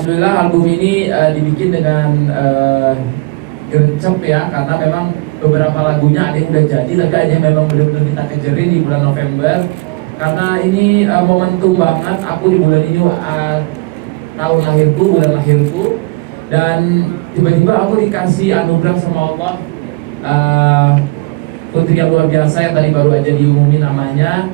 Alhamdulillah album ini dibikin dengan gercep ya, karena memang beberapa lagunya ada yang udah jadi, tapi ada yang memang benar-benar kita kejarin di bulan November. Karena ini momentum banget, aku di bulan ini tahun lahirku, bulan lahirku, dan tiba-tiba aku dikasih anugerah sama Allah, putri yang luar biasa yang tadi baru aja diumumin namanya.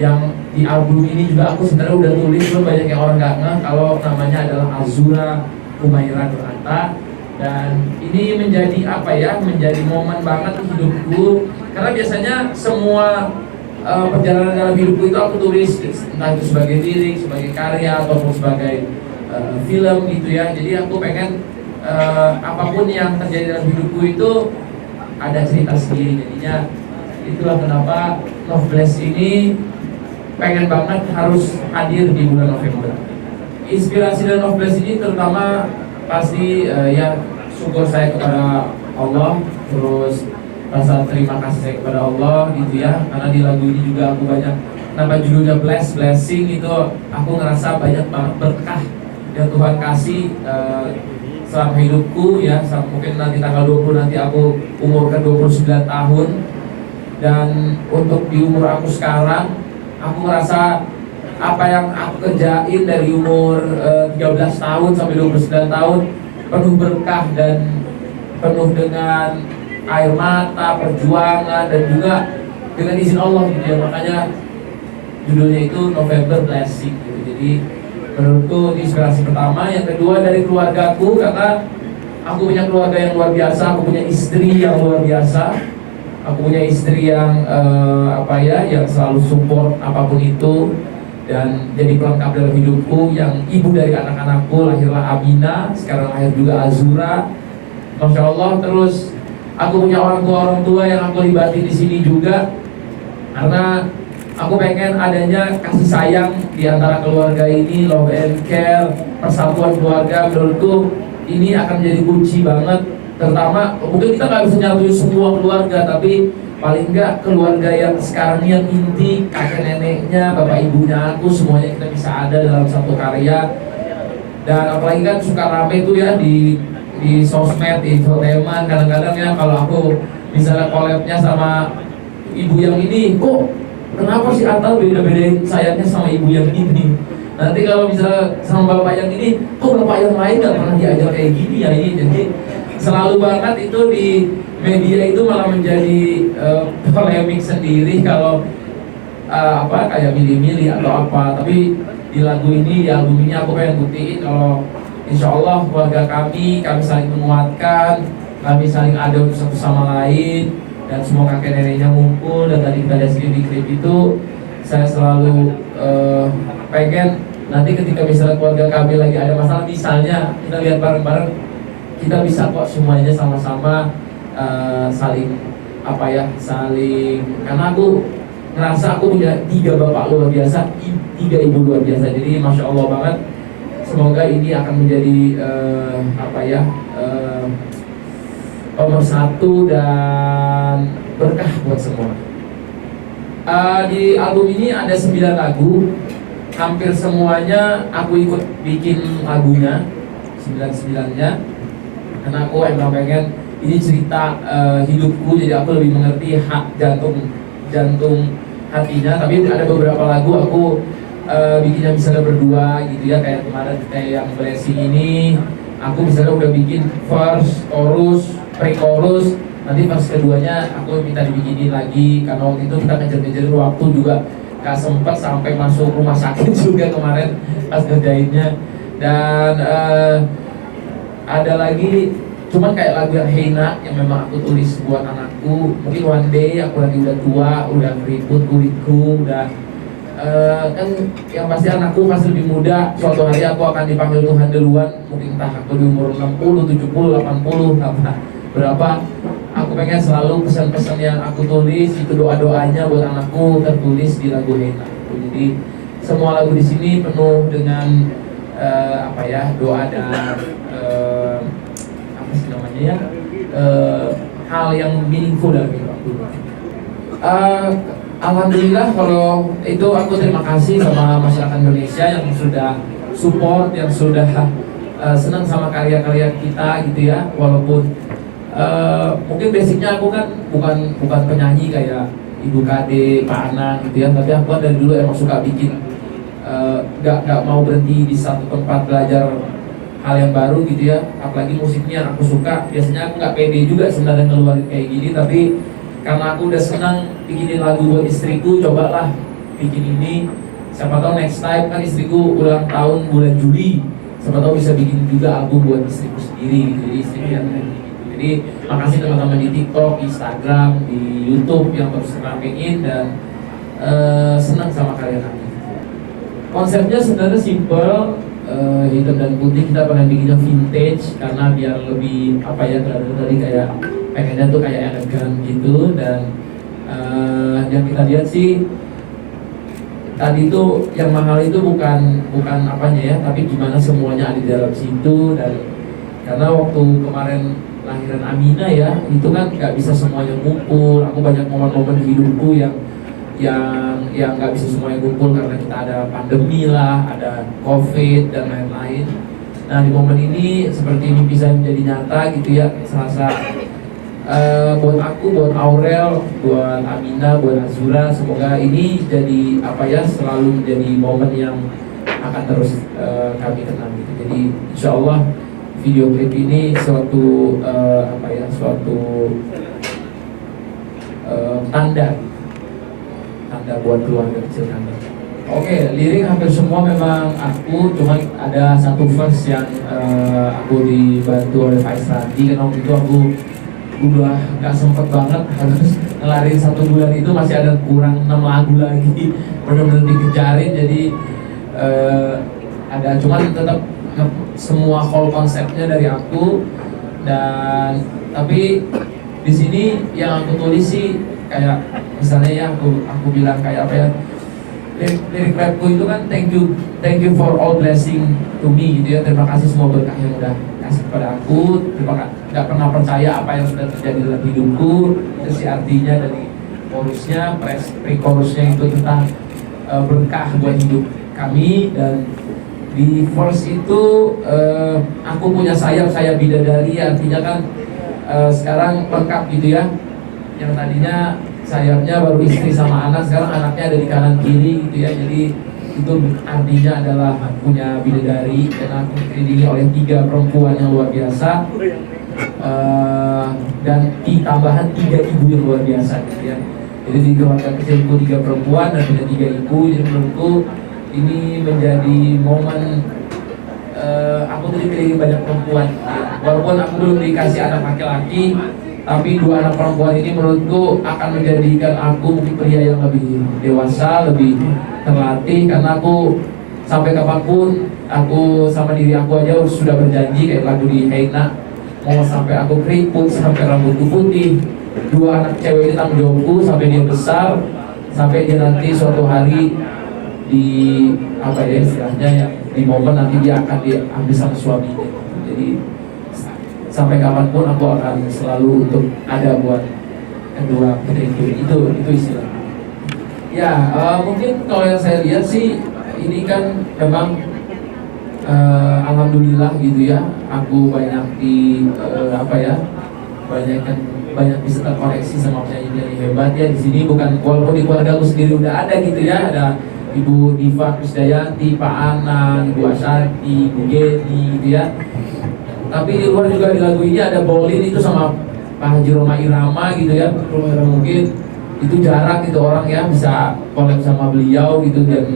Yang di album ini juga aku sebenarnya udah tulis, belum banyak yang orang nggak ngeh kalau namanya adalah Azura Humaira Duranta. Dan ini menjadi apa ya, menjadi momen banget di hidupku, karena biasanya semua perjalanan dalam hidupku itu aku tulis, entah itu sebagai lirik, sebagai karya, ataupun sebagai film gitu ya. Jadi aku pengen apapun yang terjadi dalam hidupku itu ada cerita sendiri. Jadinya itulah kenapa Love Bless ini pengen banget harus hadir di bulan November. Inspirasi dari Love Bless ini terutama pasti ya syukur saya kepada Allah, terus rasa terima kasih saya kepada Allah gitu ya. Karena di lagu ini juga aku banyak, nama judulnya Blessing itu aku ngerasa banyak banget berkah yang Tuhan kasih selama hidupku ya. Mungkin nanti tanggal 20 nanti aku umur ke 29 tahun. Dan untuk di umur aku sekarang, aku ngerasa apa yang aku kerjain dari umur 13 tahun sampai 29 tahun penuh berkah dan penuh dengan air mata, perjuangan, dan juga dengan izin Allah gitu ya. Makanya judulnya itu November Blessing gitu. Jadi menurutku inspirasi pertama. Yang kedua dari keluargaku, karena aku punya keluarga yang luar biasa, aku punya istri yang luar biasa. Aku punya istri yang yang selalu support apapun itu dan jadi pelengkap dalam hidupku, yang ibu dari anak-anakku, lahirlah Abina, sekarang lahir juga Azura, Masya Allah. Terus aku punya orang tua yang aku libatin di sini juga, karena aku pengen adanya kasih sayang di antara keluarga ini, love and care, persatuan keluarga. Menurutku ini akan menjadi kunci banget. Terutama mungkin kita nggak bisa nyatuin semua keluarga, tapi paling nggak keluarga yang sekarang yang inti, kakek neneknya, bapak ibunya aku, semuanya kita bisa ada dalam satu karya. Dan apalagi kan suka rame tuh ya di sosmed, di infotainment. Kadang-kadang ya kalau aku misalnya collabnya sama ibu yang ini, kok kenapa sih Atal beda-bedain sayangnya sama ibu yang ini? Nanti kalau misalnya sama bapak yang ini, kok bapak yang lain nggak pernah diajar kayak gini ya ini. Jadi selalu banget itu di media itu malah menjadi polemik sendiri kalau kayak milih-milih atau apa. Tapi di lagu ini, di album ini aku pengen buktiin kalau insya Allah keluarga kami saling menguatkan, kami saling ada satu sama lain, dan semua kakek neneknya ngumpul. Dan tadi kita lihat di klip itu, saya selalu pengen nanti ketika misalnya keluarga kami lagi ada masalah, misalnya kita lihat bareng-bareng, kita bisa kok semuanya sama-sama saling karena aku ngerasa aku punya 3 bapak luar biasa, 3 ibu luar biasa. Jadi Masya Allah banget. Semoga ini akan menjadi nomor 1 dan berkah buat semua. Di album ini ada 9 lagu, hampir semuanya aku ikut bikin lagunya, 9-9-nya. Karena aku emang pengen ini cerita hidupku, jadi aku lebih mengerti jantung hatinya. Tapi ada beberapa lagu aku bikinnya misalnya berdua gitu ya, kayak kemarin yang Blessing ini aku misalnya udah bikin verse, chorus, pre-chorus, nanti verse keduanya aku minta dibikinin lagi, karena waktu itu kita ngejar-ngejarin waktu juga gak sempet sampai masuk rumah sakit juga kemarin pas ngerjainnya. Dan ada lagi cuman kayak lagu yang Heina yang memang aku tulis buat anakku. Mungkin one day aku nanti udah tua, udah keriput kulitku, udah kan yang pasti anakku masih lebih muda, suatu hari aku akan dipanggil Tuhan duluan. Mungkin entah aku di umur 60, 70, 80 berapa. Aku pengen selalu pesan-pesan yang aku tulis itu doa-doanya buat anakku tertulis di lagu Heina. Jadi semua lagu di sini penuh dengan doa dan hal yang meaningful dalam hidup aku. Alhamdulillah kalau itu aku terima kasih sama masyarakat Indonesia yang sudah support, yang sudah senang sama karya-karya kita gitu ya, walaupun mungkin basicnya aku kan bukan penyanyi kayak Ibu Kade, Pak Anang gitu ya, tapi aku dari dulu emang suka bikin, nggak mau berhenti di satu tempat belajar hal yang baru gitu ya, apalagi musiknya aku suka. Biasanya aku nggak pede juga sebenarnya ngeluarin kayak gini, tapi karena aku udah senang bikinin lagu buat istriku, cobalah bikin ini. Siapa tahu next time kan istriku ulang tahun bulan Juli, siapa tahu bisa bikin juga album buat istriku sendiri gitu. Jadi istriku yang gitu. Jadi makasih teman-teman di TikTok, Instagram, di YouTube yang terus ngeramein dan senang sama karya kami. Konsepnya sebenarnya simple, hitam dan putih. Kita pengen bikinnya vintage karena biar lebih apa ya, tadi kayak pengennya tuh kayak elegan gitu. Dan yang kita lihat sih tadi itu yang mahal itu bukan apanya ya, tapi gimana semuanya ada di dalam situ. Dan karena waktu kemarin lahiran Amina ya, itu kan nggak bisa semuanya ngumpul. Aku banyak momen-momen di hidupku yang nggak bisa semuanya ngumpul karena kita ada pandemi lah, ada COVID dan lain-lain. Nah di momen ini seperti ini bisa menjadi nyata gitu ya, serasa buat aku, buat Aurel, buat Amina, buat Azura, semoga ini jadi apa ya, selalu menjadi momen yang akan terus kami kenang gitu. Jadi insya Allah video klip ini suatu tanda buat keluarga kecil kami. Oke, lirik hampir semua memang aku, cuma ada satu verse yang aku dibantu oleh Faiz Randi, karena waktu itu aku udah gak sempet banget harus ngelarin 1 bulan, itu masih ada kurang 6 lagu lagi, bener-bener dikejarin. Jadi ada, cuman tetap semua whole konsepnya dari aku. Dan tapi di sini yang aku tulis sih kayak misalnya ya, aku bilang kayak apa ya, lirik rapku itu kan thank you for all blessing to me gitu ya, terima kasih semua berkah yang udah kasih kepada aku, nggak pernah percaya apa yang sudah terjadi dalam hidupku. Itu sih artinya dari chorusnya, pre-chorusnya itu tentang berkah buat hidup kami. Dan di verse itu aku punya sayap bidadari, artinya kan sekarang lengkap gitu ya, yang tadinya sayapnya baru istri sama anak, sekarang anaknya ada di kanan kiri gitu ya. Jadi itu artinya adalah punya bidadari, dan aku dikelilingi oleh 3 perempuan yang luar biasa, dan tambahan 3 ibu yang luar biasa gitu ya. Jadi di keluarga kecilku 3 perempuan dan punya 3 ibu. Jadi menurutku ini menjadi momen aku tuh dikelilingi banyak perempuan ya. Walaupun aku belum dikasih anak laki-laki, tapi 2 anak perempuan ini menurutku akan menjadikan aku mungkin pria yang lebih dewasa, lebih terlatih. Karena aku sampai kapanpun, aku sama diri aku aja sudah berjanji kayak lagu di Heina, mau sampai aku keriput, sampai rambutku putih. 2 anak cewek ini tanggung jawabku sampai dia besar, sampai dia nanti suatu hari di apa ya istilahnya ya, di momen nanti dia akan diambil sama suaminya. Jadi sampai kapanpun aku akan selalu untuk ada buat kedua itu istilah. Ya mungkin kalau yang saya lihat sih ini kan memang alhamdulillah gitu ya, aku banyak banyak bisa terkoneksi sama penyanyi hebat ya di sini. Bukan, walaupun di keluarga aku sendiri udah ada gitu ya, ada Ibu Diva Krisdayanti, Pak Anang, Ibu Ashanti, Ibu Geni gitu ya. Tapi di luar juga di lagu ini ada Bolin itu sama Pak Haji Roma Irama gitu ya. Mungkin itu jarang gitu orang ya bisa collab sama beliau gitu, dan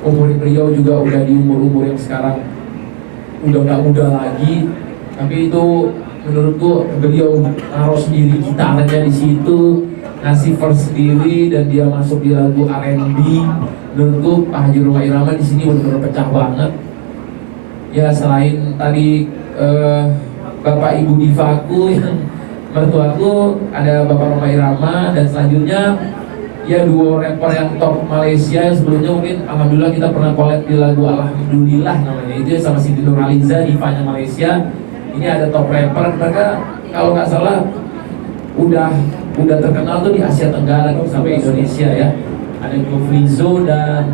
umur beliau juga udah di umur yang sekarang udah gak muda lagi. Tapi itu menurutku beliau naruh sendiri gitarnya di situ, ngasih verse sendiri, dan dia masuk di lagu R&B. Menurutku Pak Haji Roma Irama di sini benar-benar pecah banget. Ya selain tadi Bapak Ibu Divaku yang mertuaku, ada Bapak Roma Irama, dan selanjutnya ya duo rapper yang top Malaysia yang sebelumnya mungkin alhamdulillah kita pernah collab di lagu Alhamdulillah namanya, itu sama Siti Nurhaliza, divanya Malaysia. Ini ada top rapper, mereka kalau nggak salah udah terkenal tuh di Asia Tenggara gitu, sampai Indonesia ya. Ada Gofrizo dan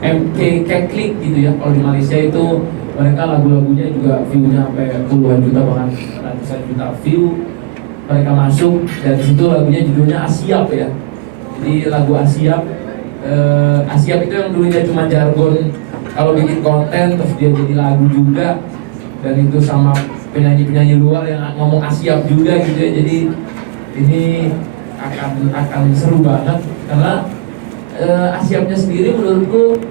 MK Keklik gitu ya. Kalau di Malaysia itu mereka lagu-lagunya juga view-nya sampai puluhan juta bahkan ratusan juta view. Mereka masuk dan situ lagunya judulnya Asiap ya. Jadi lagu Asiap, Asiap itu yang dulunya cuma jargon kalau bikin konten terus dia jadi lagu juga, dan itu sama penyanyi-penyanyi luar yang ngomong Asiap juga gitu ya. Jadi ini akan seru banget karena Asiapnya sendiri menurutku,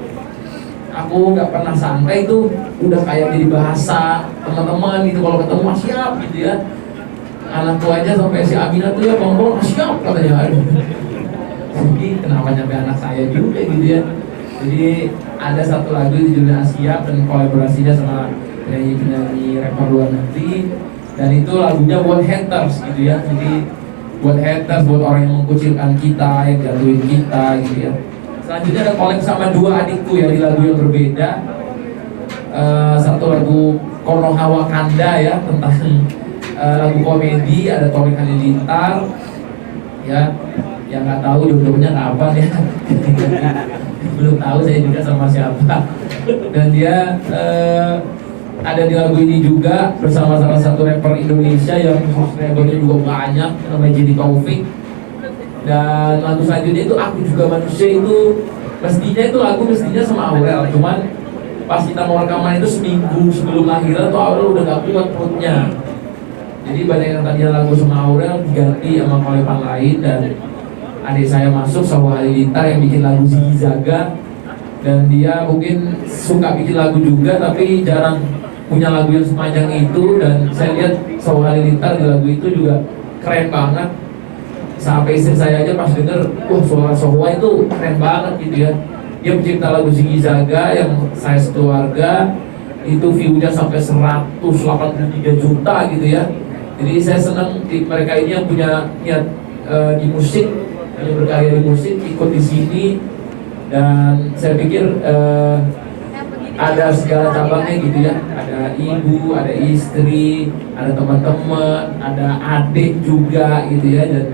aku nggak pernah santai itu udah kayak jadi bahasa teman-teman gitu kalau ketemu Asiap gitu ya. Anakku aja sampai si Aminah tuh ya bang Asiap katanya, aduh jadi kenapa nyampe anak saya juga gitu ya. Jadi ada satu lagu judulnya Asiap dan kolaborasinya sama penyanyi rapper luar negeri, dan itu lagunya buat haters gitu ya. Jadi buat haters, buat orang yang mengkucilkan kita, yang jatuhin kita gitu ya. Selanjutnya ada collab sama dua adikku ya di lagu yang berbeda. Satu lagu Konoha Wakanda ya, tentang lagu komedi, ada Torik Halilintar ya, yang nggak tahu jodohnya kapan ya. Belum tahu saya juga sama siapa. Dan dia ada di lagu ini juga bersama salah satu rapper Indonesia yang subscribernya juga banyak, namanya Jadi Taufik. Dan lagu selanjutnya itu Aku Juga Manusia, itu mestinya sama Aurel, cuman pas kita mau rekaman itu seminggu sebelum lahiran tuh Aurel udah gak kuat perutnya. Jadi banyak yang tadinya lagu sama Aurel diganti sama kolepan lain, dan adik saya masuk Sawah Halilintar yang bikin lagu Ziggy Zaga, dan dia mungkin suka bikin lagu juga tapi jarang punya lagu yang sepanjang itu. Dan saya lihat Sawah Halilintar di lagu itu juga keren banget. Sampai istri saya aja pas denger, wah suara Sawah itu keren banget gitu ya. Dia pencipta lagu Ziggy Zaga yang Saya Sekeluarga, itu view-nya sampai 183 juta gitu ya. Jadi saya senang mereka ini yang punya niat di musik, yang berkarya di musik, ikut di sini. Dan saya pikir ada segala cabangnya gitu ya. Ada ibu, ada istri, ada teman-teman, ada adik juga gitu ya. Dan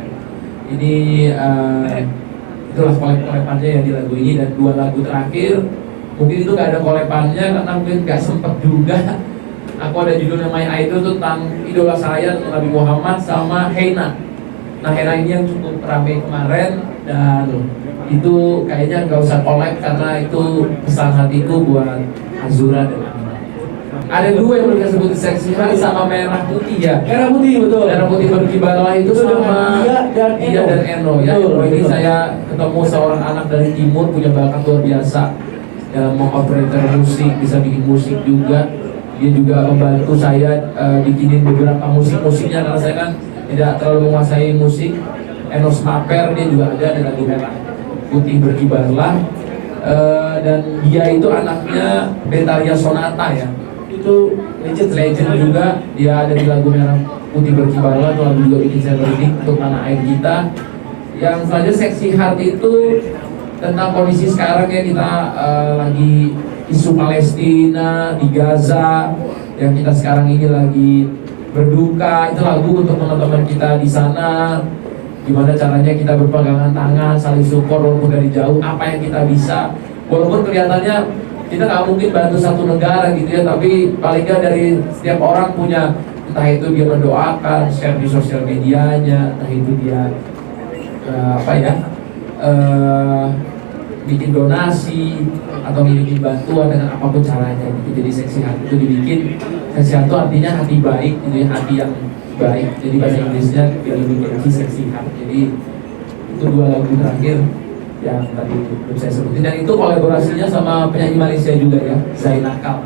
ini itulah kolep-kolepannya yang di lagu ini. Dan dua lagu terakhir mungkin itu gak ada kolepannya karena mungkin gak sempet juga. Aku ada judulnya My Idol tuh tentang idola saya, Nabi Muhammad sama Heina. Nah Heina ini yang cukup ramai kemarin, dan itu kayaknya nggak usah collab karena itu pesan hatiku buat Azura dan Amina. Ada dua yang boleh sebut seksi hati sama Merah Putih ya. Merah Putih betul. Merah Putih berkibarlah itu sama Dia dan Eno ya. Betul, Ini betul. saya ketemu seorang anak dari timur punya bakat luar biasa dalam mengoperator musik, bisa bikin musik juga. Dia juga membantu saya bikinin beberapa musiknya karena saya kan tidak terlalu menguasai musik. Enos Maper dia juga ada di lagu Merah Putih Berkibarlah. Dan dia itu anaknya Betaria Sonata ya, itu legend juga. Dia ada di lagu Merah Putih Berkibarlah, itu lagu juga bikin saya merinding untuk tanah air kita. Yang selanjutnya Seksi Hati itu tentang kondisi sekarang ya, kita lagi isu Palestina di Gaza yang kita sekarang ini lagi berduka. Itu lagu untuk teman-teman kita di sana, gimana caranya kita berpegangan tangan, saling support walaupun dari jauh, apa yang kita bisa. Walaupun kelihatannya kita nggak mungkin bantu satu negara gitu ya, tapi paling nggak dari setiap orang punya, entah itu dia mendoakan, share di sosial medianya, entah itu dia bikin donasi atau ngirim bantuan dengan apapun caranya gitu. Jadi Seksi Hati itu dibikin, Seksi Hati itu artinya hati baik gitu ya, hati yang baik. Jadi bahasa Inggrisnya dibikin Seksi Hati. Jadi itu dua lagu terakhir yang tadi belum saya sebutin, dan itu kolaborasinya sama penyanyi Malaysia juga ya, Zainakal.